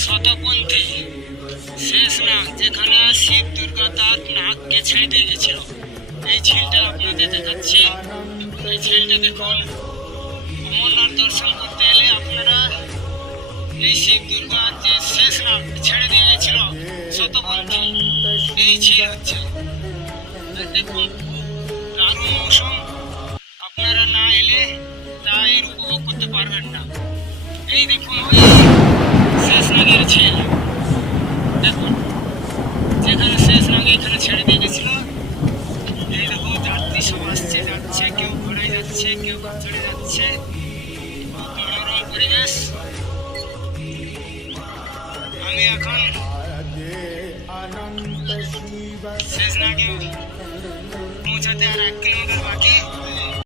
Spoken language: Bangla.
শতপন্থী শেষ নাগ, যেখানে শিব দুর্গা তার নাগকে ছেড়ে দিয়ে গেছিল। এই ঝিলটা আপনাদের দেখাচ্ছি। এই ঝিলটা দেখুন। অমরনাথ দর্শন করতে এলে আপনারা এই শিব দুর্গার যে শেষ নাগ ছেড়ে দিয়ে গেছিল শতপন্থী, এই ঝিল হচ্ছে। দেখুন, দারুণ মৌসুম, আপনারা না এলে তা এর উপভোগ করতে পারবেন না। এই দেখুন ওই শেষ নাগের ঝিল, দেখুন যেখানে শেষ নাগ এখানে ছেড়ে দিয়ে গেছিল। এই দেখো যাত্রী সব আসছে যাচ্ছে, কেউ ঘোড়ায় যাচ্ছে, কেউ চড়ে যাচ্ছে। মনোরম পরিবেশ। আমি এখন শেষ নাগে পৌঁছাতে আর 1 কিলোমিটার